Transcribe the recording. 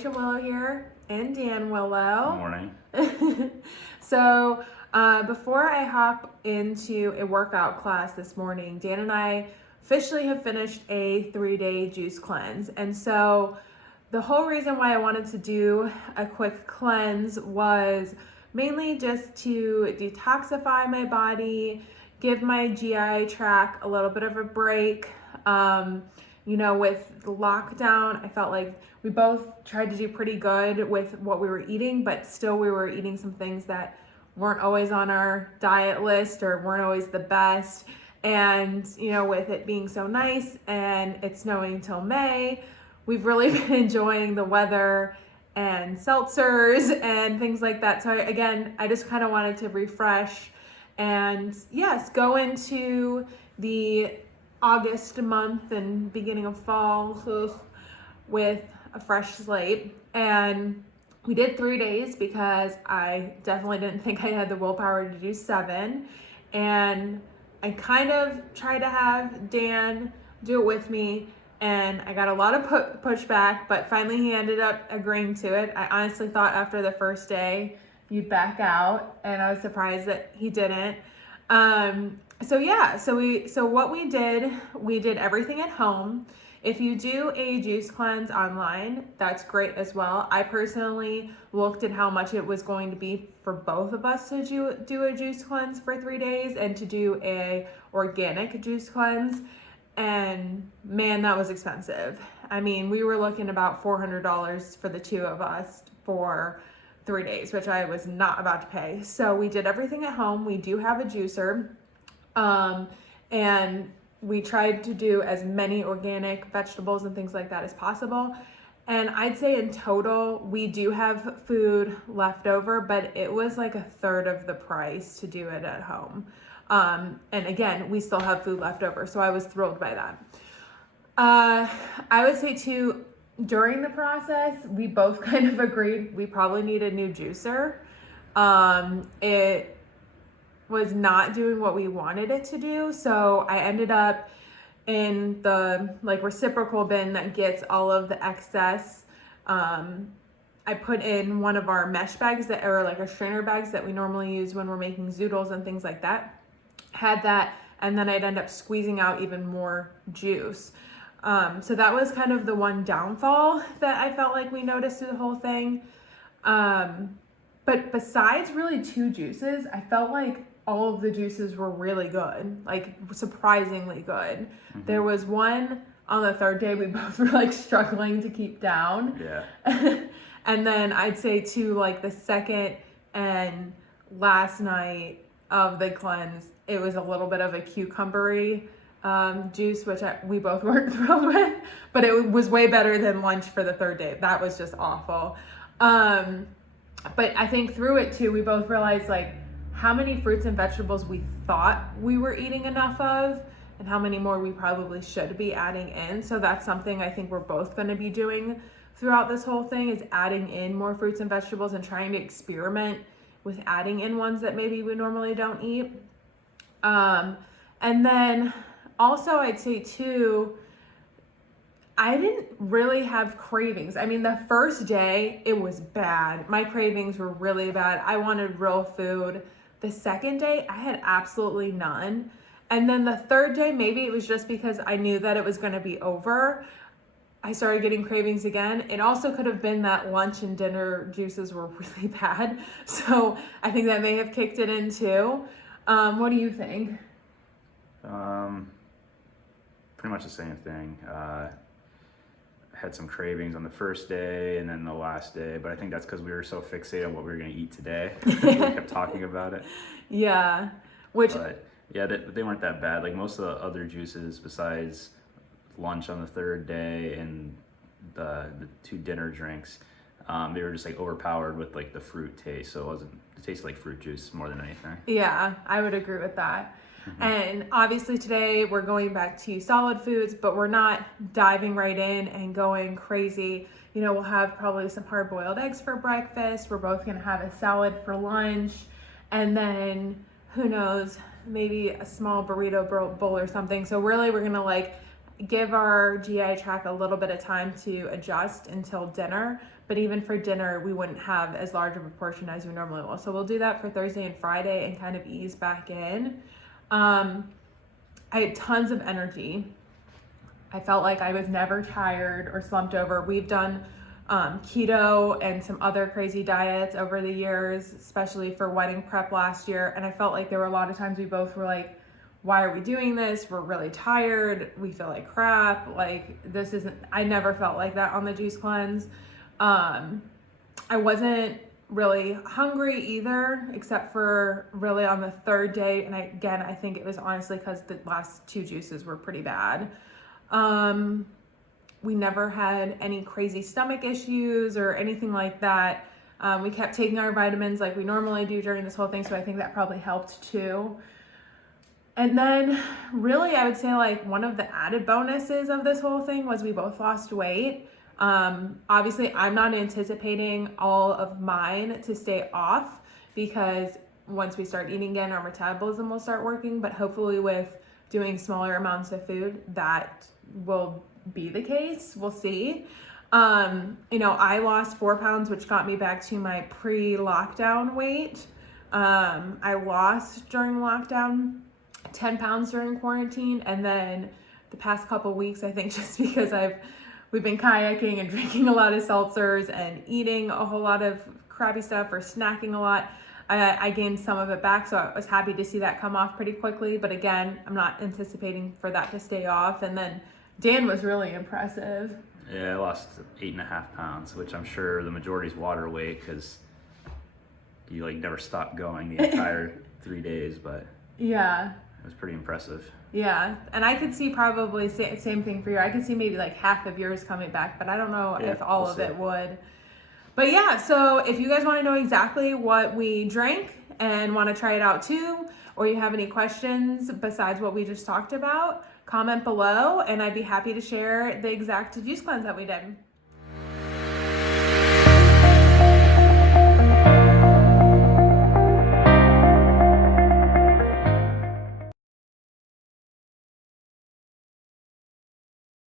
Rachel Willow here and Dan Willow. Good morning. So before I hop into a workout class this morning, Dan and I officially have finished a 3-day juice cleanse. And so the whole reason why I wanted to do a quick cleanse was mainly just to detoxify my body, give my GI tract a little bit of a break. With the lockdown, I felt like we both tried to do pretty good with what we were eating, but still we were eating some things that weren't always on our diet list or weren't always the best. And, with it being so nice and it's snowing till May, we've really been enjoying the weather and seltzers and things like that. So I just kind of wanted to refresh and yes, go into the August month and beginning of fall with a fresh slate. And we did 3 days because I definitely didn't think I had the willpower to do 7. And I kind of tried to have Dan do it with me, and I got a lot of pushback, but finally he ended up agreeing to it. I honestly thought after the first day you'd back out, and I was surprised that he didn't. So what we did everything at home. If you do a juice cleanse online, that's great as well. I personally looked at how much it was going to be for both of us to do a juice cleanse for 3 days and to do a organic juice cleanse. And man, that was expensive. I mean, we were looking about $400 for the two of us for 3 days, which I was not about to pay. So we did everything at home. We do have a juicer. And we tried to do as many organic vegetables and things like that as possible. And I'd say in total, we do have food left over, but it was like a third of the price to do it at home. And again, we still have food left over. So I was thrilled by that. I would say too, during the process, we both kind of agreed we probably need a new juicer. It was not doing what we wanted it to do. So I ended up in the reciprocal bin that gets all of the excess. I put in one of our mesh bags that are like our strainer bags that we normally use when we're making zoodles and things like that. Had that, and then I'd end up squeezing out even more juice. So that was kind of the one downfall that I felt like we noticed through the whole thing. But besides really 2 juices, I felt like all of the juices were really good, like surprisingly good. Mm-hmm. There was one on the 3rd day we both were struggling to keep down. Yeah. And then I'd say too, the second and last night of the cleanse, it was a little bit of a cucumbery juice, which we both weren't thrilled with, but it was way better than lunch for the 3rd day. That was just awful. But I think through it too, we both realized how many fruits and vegetables we thought we were eating enough of and how many more we probably should be adding in. So that's something I think we're both going to be doing throughout this whole thing, is adding in more fruits and vegetables and trying to experiment with adding in ones that maybe we normally don't eat. And then also I'd say too, I didn't really have cravings. I mean, the first day it was bad. My cravings were really bad. I wanted real food. The second day I had absolutely none. And then the 3rd day, maybe it was just because I knew that it was going to be over, I started getting cravings again. It also could have been that lunch and dinner juices were really bad. So I think that may have kicked it in too. What do you think? Pretty much the same thing. Had some cravings on the first day and then the last day, but I think that's because we were so fixated on what we were going to eat today. We kept talking about it. Yeah. But yeah, they weren't that bad. Most of the other juices besides lunch on the 3rd day and the 2 dinner drinks, they were just overpowered with the fruit taste. So it tasted like fruit juice more than anything. Yeah, I would agree with that. Mm-hmm. And obviously today we're going back to solid foods, but we're not diving right in and going crazy. We'll have probably some hard-boiled eggs for breakfast. We're both going to have a salad for lunch. And then, who knows, maybe a small burrito bowl or something. So really we're going to give our GI tract a little bit of time to adjust until dinner. But even for dinner, we wouldn't have as large of a portion as we normally will. So we'll do that for Thursday and Friday and kind of ease back in. I had tons of energy. I felt like I was never tired or slumped over. We've done keto and some other crazy diets over the years, especially for wedding prep last year. And I felt like there were a lot of times we both were like, why are we doing this? We're really tired. We feel like crap. Like this isn't, I never felt like that on the juice cleanse. I wasn't really hungry either, except for really on the third day. And I think it was honestly because the last 2 juices were pretty bad. We never had any crazy stomach issues or anything like that. We kept taking our vitamins like we normally do during this whole thing, so I think that probably helped too. And then really I would say like one of the added bonuses of this whole thing was we both lost weight. Obviously I'm not anticipating all of mine to stay off because once we start eating again, our metabolism will start working, but hopefully with doing smaller amounts of food, that will be the case. We'll see. I lost 4 pounds, which got me back to my pre-lockdown weight. I lost during lockdown 10 pounds during quarantine, and then the past couple weeks, I think just because we've been kayaking and drinking a lot of seltzers and eating a whole lot of crappy stuff or snacking a lot, I gained some of it back, so I was happy to see that come off pretty quickly. But again, I'm not anticipating for that to stay off. And then Dan was really impressive. Yeah, I lost 8.5 pounds, which I'm sure the majority is water weight because you like never stopped going the entire 3 days, but yeah, it was pretty impressive. Yeah, and I could see probably same thing for you. I could see maybe like half of yours coming back, but I don't know if all of it would. But yeah, so if you guys want to know exactly what we drank and want to try it out too, or you have any questions besides what we just talked about, comment below and I'd be happy to share the exact juice cleanse that we did.